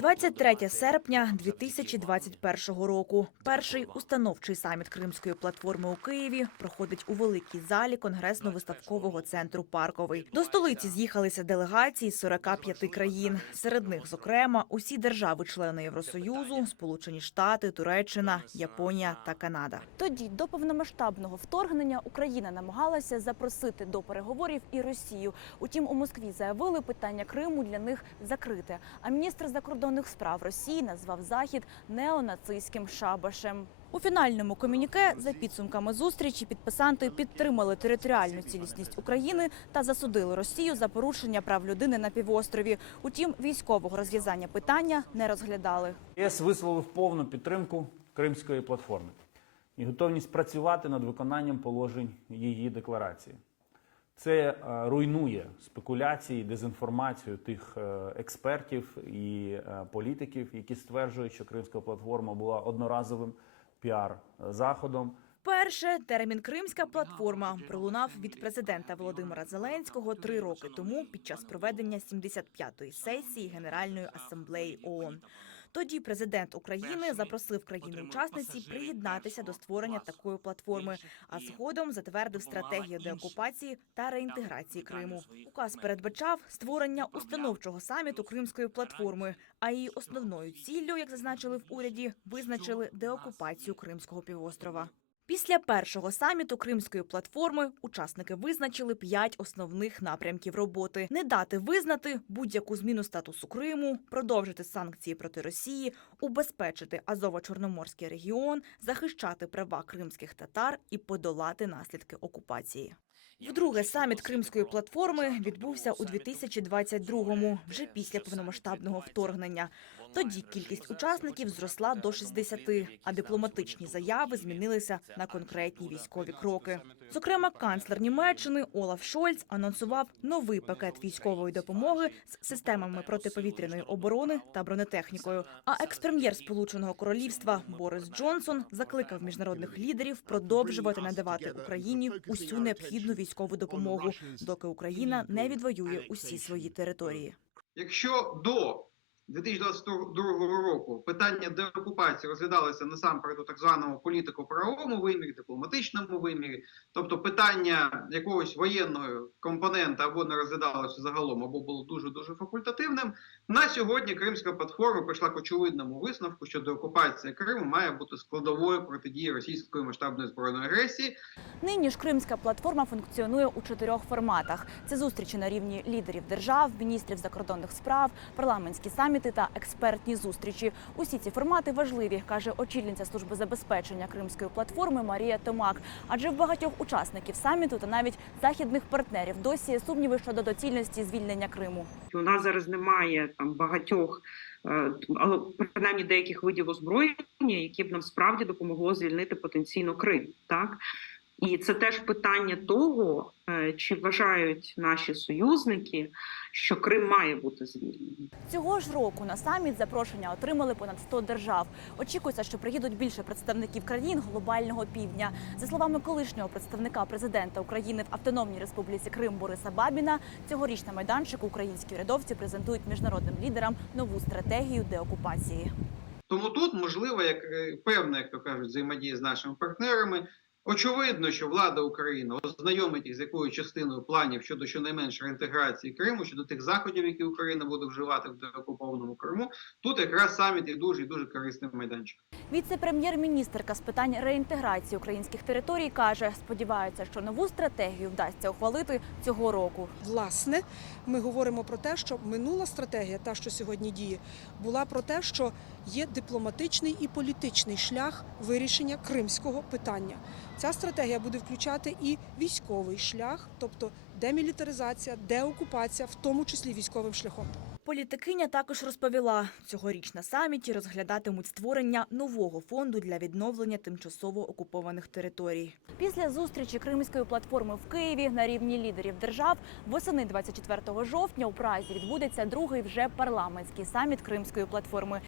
23 серпня 2021 року. Перший установчий саміт Кримської платформи у Києві проходить у великій залі конгресно-виставкового центру Парковий. До столиці з'їхалися делегації з 45 країн. Серед них, зокрема, усі держави-члени Євросоюзу, Сполучені Штати, Туреччина, Японія та Канада. Тоді до повномасштабного вторгнення Україна намагалася запросити до переговорів і Росію. Утім, у Москві заявили, питання Криму для них закрите. А міністр закордонних справ Росії назвав захід неонацистським шабашем. У фінальному комюніке за підсумками зустрічі підписанти підтримали територіальну цілісність України та засудили Росію за порушення прав людини на півострові. Утім, військового розв'язання питання не розглядали. ЄС висловив повну підтримку Кримської платформи і готовність працювати над виконанням положень її декларації. Це е, руйнує спекуляції, дезінформацію тих е, експертів і е, політиків, які стверджують, що Кримська платформа була одноразовим піар-заходом. Перше термін Кримська платформа пролунав від президента Володимира Зеленського три роки тому під час проведення 75-ї сесії Генеральної асамблеї ООН. Тоді президент України запросив країни-учасниці приєднатися до створення такої платформи, а згодом затвердив стратегію деокупації та реінтеграції Криму. Указ передбачав створення установчого саміту Кримської платформи. А її основною ціллю, як зазначили в уряді, визначили деокупацію Кримського півострова. Після першого саміту Кримської платформи учасники визначили п'ять основних напрямків роботи: не дати визнати будь-яку зміну статусу Криму, продовжити санкції проти Росії, убезпечити Азово-Чорноморський регіон, захищати права кримських татар і подолати наслідки окупації. Вдруге саміт Кримської платформи відбувся у 2022-му, вже після повномасштабного вторгнення. Тоді кількість учасників зросла до 60, а дипломатичні заяви змінилися на конкретні військові кроки. Зокрема, канцлер Німеччини Олаф Шольц анонсував новий пакет військової допомоги з системами протиповітряної оборони та бронетехнікою. А експрем'єр Сполученого Королівства Борис Джонсон закликав міжнародних лідерів продовжувати надавати Україні усю необхідну військову допомогу, доки Україна не відвоює усі свої території. Якщо до 2022 року питання деокупації розглядалося насамперед у так званому політико-правовому вимірі, дипломатичному вимірі, тобто питання якогось воєнного компонента або не розглядалося загалом, або було дуже дуже факультативним. На сьогодні Кримська платформа прийшла к очевидному висновку, що деокупація Криму має бути складовою протидії російської масштабної збройної агресії, Нині ж Кримська платформа функціонує у чотирьох форматах: це зустрічі на рівні лідерів держав, міністрів закордонних справ, парламентські саміти та експертні зустрічі. Усі ці формати важливі, каже очільниця служби забезпечення Кримської платформи Марія Томак. Адже в багатьох учасників саміту та навіть західних партнерів досі є сумніви щодо доцільності звільнення Криму. У нас зараз немає там багатьох, е, але принаймні деяких видів озброєння, які б нам справді допомогло звільнити потенційно Крим. Так і це теж питання того, е, чи вважають наші союзники, що Крим має бути звільнений. Цього ж року на саміт запрошення отримали понад 100 держав. Очікується, що приїдуть більше представників країн глобального півдня. За словами колишнього представника президента України в Автономній Республіці Крим Бориса Бабіна, цьогоріч на майданчику українські урядовці презентують міжнародним лідерам нову стратегію деокупації. Тому тут можливо як е, певна, як то кажуть, взаємодія з нашими партнерами. Очевидно, що влада України ознайомить їх з якою частиною планів щодо щонайменш реінтеграції Криму, щодо тих заходів, які Україна буде вживати в деокупованому Криму. Тут якраз саміт і дуже і дуже корисний майданчик. Віце-прем'єр-міністрка з питань реінтеграції українських територій каже, сподівається, що нову стратегію вдасться ухвалити цього року. Власне, ми говоримо про те, що минула стратегія, та що сьогодні діє, була про те, що є дипломатичний і політичний шлях вирішення кримського питання. Ця стратегія буде включати і військовий шлях, тобто демілітаризація, деокупація, в тому числі військовим шляхом. Політикиня також розповіла, цьогоріч на саміті розглядатимуть створення нового фонду для відновлення тимчасово окупованих територій. Після зустрічі Кримської платформи в Києві на рівні лідерів держав восени 24 жовтня у Празі відбудеться другий вже парламентський саміт Кримської платформи.